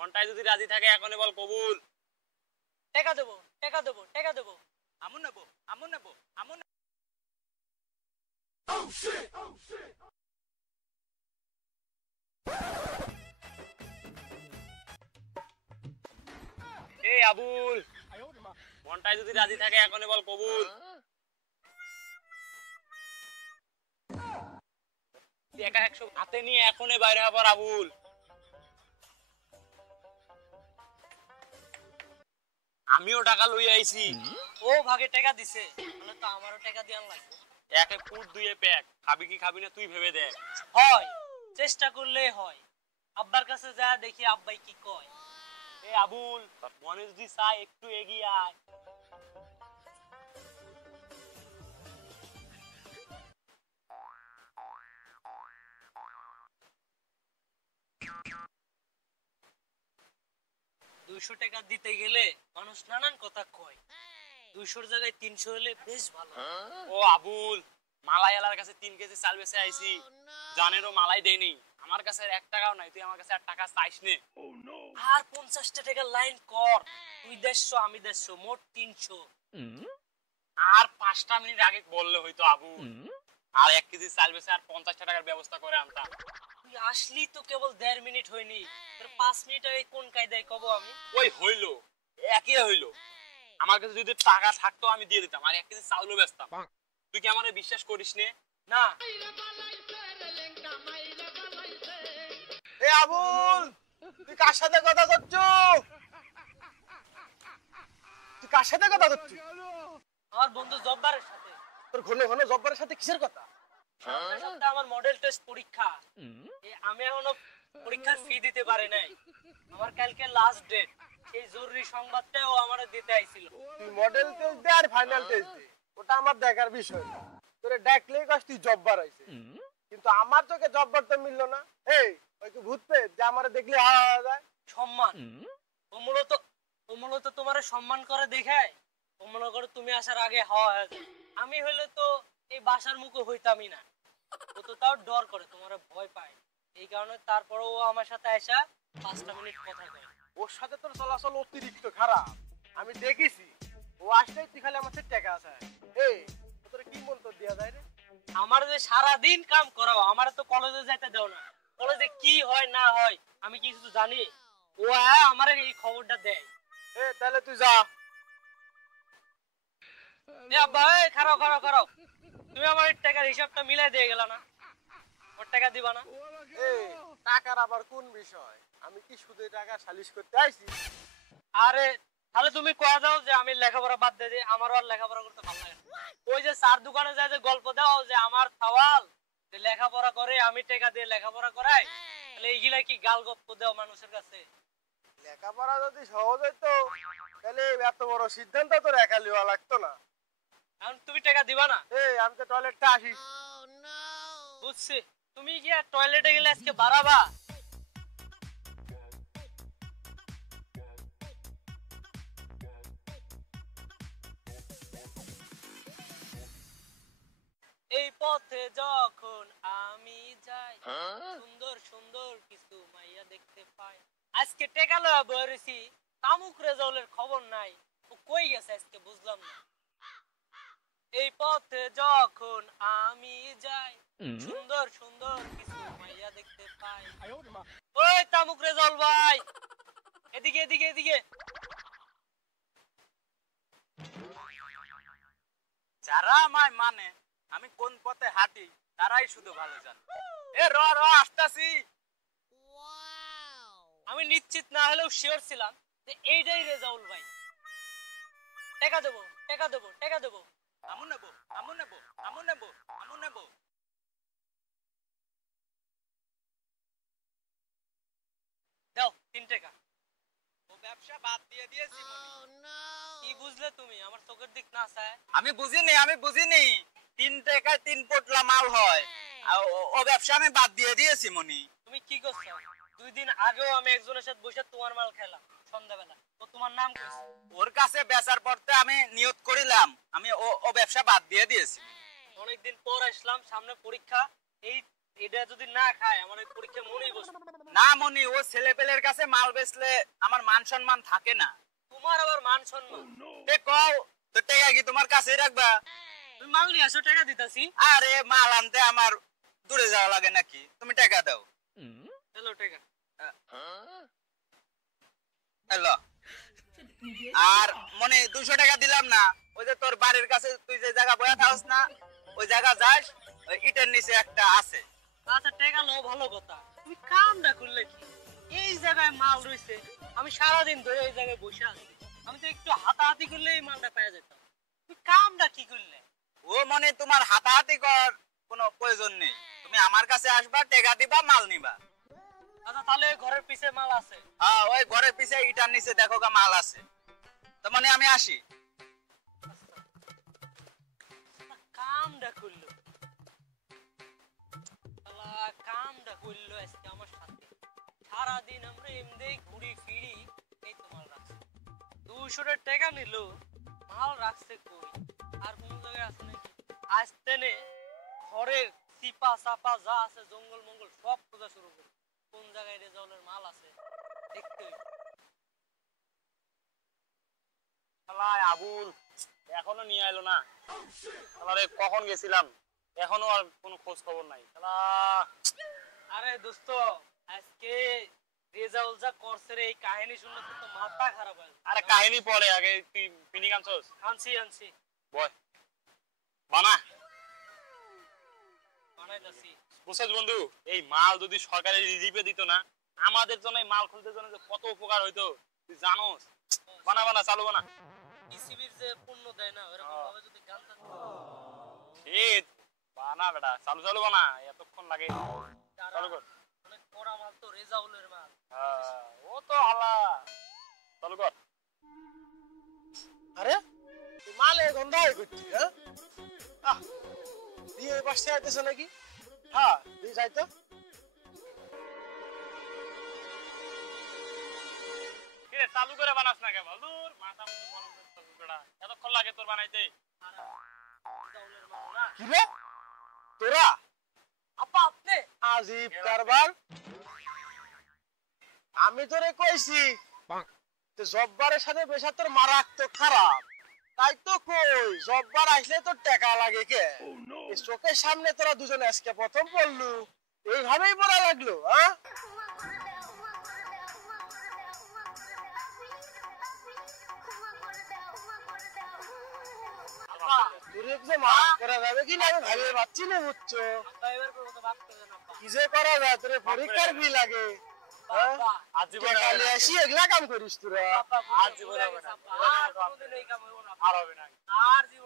ঘন্টায় যদি রাজি থাকে এখনই বল কবুল। টাকা দেবো, টাকা দেবো, টাকা দেবো। আমু নেবো, আমু নেবো, আমু নেবো। এই আবুল, ঘন্টায় যদি রাজি থাকে এখনই বল কবুল। টাকা 100 হাতে নিয়ে এখনই বাইরে হবার আবুল। আমিও টাকা লই আইছি। ও ভাগে টাকা দিছে, তাহলে তো আমারও টাকা দিয়ান লাগবে। একে ফুট দুয়ে প্যাক, খাবি কি খাবি না তুই ভেবে দেখ। হয়, চেষ্টা করলেই হয়। আব্বার কাছে যা দেখি আব্বাই কি কয়। এ আবুল, মনে যদি চাই একটু এগিয়ে আয়। দুইশো টাকা দিতে গেলে মানুষ নানান কথা কয়। 200-র জায়গায় 300 হলে বেশ ভালো। ও আবুল, মালাই এলার কাছে 3 কেজি চাল বেচে আইছি, জানেরও মালাই দেয়নি। আমার কাছে 1 টাকাও নাই, তুই আমার কাছে 1 টাকা চাইস নে। আর 50টা টাকা লাইন কর, তুই 150 আমি 150, মোট 300। আর 5টা মিনিট আগে বললে হইতো আবুল, আর 1 কেজি চাল বেচে আর 50 টাকার ব্যবস্থা করে আনতাম। তুই আসলি তো কেবল 1.5 মিনিট হয়নি, তোর 5 মিনিট আগে কোন কায়দায় কব আমি? ওই হইলো, একই হইলো। আমার কাছে যদি টাকা থাকতো আমি দিয়ে দিতাম, আর 1 কেজি চাউলও বেচতাম। তুই কি আমারে বিশ্বাস করিস নে? না। এ আবুল, তুই কার সাথে কথা করছো? তুই কার সাথে কথা করছিস? আমার বন্ধু জব্বারের সাথে। তোর ঘন ঘন জব্বারের সাথে কিসের কথা? সামনের সপ্তাহে আমার মডেল টেস্ট পরীক্ষা। আমি এখনো পরীক্ষার ফি দিতে পারি নাই। আমার কালকে লাস্ট ডেট। এই জরুরি সংবাদটাও আমারে দিতে আইছিল। তুই মডেল টেস্ট দে আর ফাইনাল টেস্ট দে, ওটা আমার দেখার বিষয় না। তোরে ডাকলেই কাজ তুই জব্বার হইছে, কিন্তু আমার চোখে জব্বার তো মিললো না। এই ওই কি ভূত পেট যে আমারে দেখলে হা হা যায়? সম্মান। ও মূলত তোমারে সম্মান করে দেখায়। ও মনে করে তুমি আসার আগে হওয়া হয়ে যায়। আমি হইলে তো এই বাসার মুখে হইতামই না। ও তো তাও ডর করে, তোমারে ভয় পায়। এই কারণে তারপরে ও আমার সাথে আসা 5টা মিনিট কথা কয়। ওর সাথে তোর চলাচল অতিরিক্ত খারাপ, আমি দেখেছি। ও আসলেই তুই খালি আমার সাথে টাকা আছে। এই তোর কি মন্তব্য দেওয়া যায় রে? আমার যে সারা দিন কাম করাও, আমার তো কলেজে যাইতে দাও না। কলেজে কি হয় না হয় আমি কি কিছু জানি? ও আমার এই খবরটা দেয়। এ তাহলে তুই যা। এ আব্বা, এই খারাও খারাও খারাও, তুমি আমার এই টাকার হিসাবটা মিলাই দিয়ে গেলা না? ওর টাকা দিবা না? এই টাকার আবার কোন বিষয়? আমি কি শুধু টাকা সালিশ করতে আইছি? আরে তাহলে তুমি কয়া দাও যে আমি লেখাপড়া বাদ দিয়ে দিই, আমারও আর লেখাপড়া করতে ভালো লাগে না। ওই যে চার দোকানে যায় যে গল্প দাও যে আমার খাওয়াল যে লেখাপড়া করে, আমি টাকা দিয়ে লেখাপড়া করাই, তাহলে এইগুলা কি গাল গপ্প দাও মানুষের কাছে? লেখাপড়া যদি সহজ হইতো তাহলে এত বড় সিদ্ধান্ত তোর একা লিওয়া লাগতো না। এখন তুমি টাকা দিবা না? এই আমি তো টয়লেটটা আসি। বুঝছি, তুমি কি আর টয়লেটে গেলে আজকে বাড়াবা? এই পথে যখন আমি যাই, সুন্দর সুন্দর কিছু মাইয়া দেখতে পাই। আজকে টেকা লয়া বইরেছি, তামুক রেজাউলের খবর নাই। ও কই গেছে আজকে বুঝলাম না। এই পথে যখন আমি যাই, সুন্দর সুন্দর কিছু মাইয়া দেখতে পাই। ওই তামুক রেজাউল ভাই, এদিকে এদিকে এদিকে। যারা আমায় মানে, আমি কোন পথে হাঁটি তারাই শুধু ভালো জানে। এ র র আসতাছি। আমি নিশ্চিত না হলেও শিওর ছিলাম যে এইটাই রেজাউল ভাই। টাকা দেবো, টাকা দেবো, টাকা দেবো। আমু নেবো, আমু নেবো, আমু নেবো, আমু নেবো। দাও 3 টাকা। ও ব্যবসা বাদ দিয়ে দিয়েছি মনি। কি বুঝলে তুমি? আমার চোখের দিক না চায়। আমি বুঝিনি, আমি বুঝিনি 3 টাকায় 3 পোটলা মাল হয়। আর ও ব্যবসা আমি বাদ দিয়ে দিয়েছি মনি। তুমি কি করছো? 2 দিন আগেও আমি একজনের সাথে বসে তোমার মাল খেলাম সন্ধ্যাবেলা। ও তোমার নাম কইছে। ওর কাছে বেচার পড়তে আমি নিয়ত করিলাম, আমি ও ব্যবসা বাদ দিয়ে দিয়েছি। অনেকদিন পর আসলাম, সামনে পরীক্ষা। এই এটা যদি না খায় আমার এই পরীক্ষা মনেই বসবে না মনি, ও ছেলে পেলের কাছে মাল বেচলে আমার মান সম্মান থাকে না। তোমার আবার মান সম্মান এ কও তো টাকা কি তোমার কাছেই রাখবা? তুমি মাল নিয়ে আসো টাকা দিতাছি আরে মাল আনতে আমার দূরে যাওয়া লাগে নাকি? তুমি টাকা দাও। হ্যালো টাকা হ্যালো। আর মনে 200 টাকা দিলাম না, ওই যে তোর বাড়ির কাছে তুই যে জায়গা বয়া থাকস না, ওই জায়গা যাস, ওই ইটের নিচে একটা আছে। আচ্ছা টাকা লো ভালো কথা তুমি কামটা করলে কি এই জায়গায় মাল রইছে আমি সারা দিন ধরে এই জায়গায় বসে আছি আমি তো একটু হাতাহাতি করলে এই মালটা পেয়ে যেতাম তুমি কামটা কি করলে ও মনে তোমার হাতাহাতি কর কোনো প্রয়োজন নেই, তুমি আমার কাছে আসবা, টাকা দিবা, মাল নিবা। আচ্ছা তাহলে ঘরের পিছে মাল আছে হ্যাঁ, ওই ঘরের পিছে ইটার নিচে দেখো গা মাল আছে। তো মানে আমি আসি। কামটা করলো কামটা করলো আজকে আমার সাথে সারাদিন আমরা এমনি ঘুরি ফিরি এই তো মাল রাখছে 200 টাকা নিল মাল রাখছে কই আর কোন জায়গায় আছে নাকি আসতে নে ঘরের চিপা চাপা যা আছে জঙ্গল মঙ্গল সব খোঁজা শুরু করি কোন জায়গায় রেজাউলের মাল আছে দেখতে হইবে। শালায় আবুল এখনো নিয়ে আইলো না। শালারে কখন গেছিলাম, এখনো আর কোনো খোঁজ খবর নাই। শালা আরে দোস্ত আজকে রেজাউল যা করছে রে এই কাহিনী শুনলে তো মাথা খারাপ হয়ে যায়। আরে কাহিনী পরে, আগে তুই পিনিক আনছস? আনছি বয় বানা বানাইতাছি বুঝছস বন্ধু, এই মাল যদি সরকারি রিলিফে দিত না, আমাদের জন্য এই মাল খুলতে জন্য যে কত উপকার হইতো তুই জানোস। বানা বানা চালু বানা। পিসিবির যে পণ্য দেয় না এরকম ভাবে যদি গান থাকতো এই বানা বেটা, চালু চালু বানা, এতক্ষণ লাগে। চালু কর। অনেক কড়া মাল তো রেজাউলের মাল হ্যাঁ, ও তো হালা। চালু কর। আরে তুই মালে গন্ধাই করছিস হ্যাঁ? আহ দিয়ে এই পাশে আইতেছে নাকি? হ্যাঁ দিয়ে যাই তো। কি রে, চালু করে বানাস না কেবল? দূর মাথা মুখে গরম করছিস বেটা, এতক্ষণ লাগে তোর বানাইতে? রেজাউলের মাল না কি রে তোরা আপা আপনি আজীব কারবার। আমি তোরে কইছি তো জব্বারের সাথে বেশা তোর মারাত্মক খারাপ, তাই তো কই জব্বার আসলে তোর টাকা লাগে কে? এই চোখের সামনে তোরা দুজন আজকে প্রথম পড়লু, এইভাবেই পড়া লাগলো হ্যাঁ? তোরে যে মাফ করা যাবে কি না আমি ভাবিয়ে পাচ্ছি না বুঝছো। আপা এবার করবো তো ভাগ করে দেন আপা কি যে করা যায়, তোরে পরীক্ষার ফি লাগে হ্যাঁ? আপা আজীবন খালি আসি এগুলা কাম করিস তোরা। আপা আর জীবনে হবে না। আর কোনোদিন এই কাম হইব না আর হবে না। আর জীবনে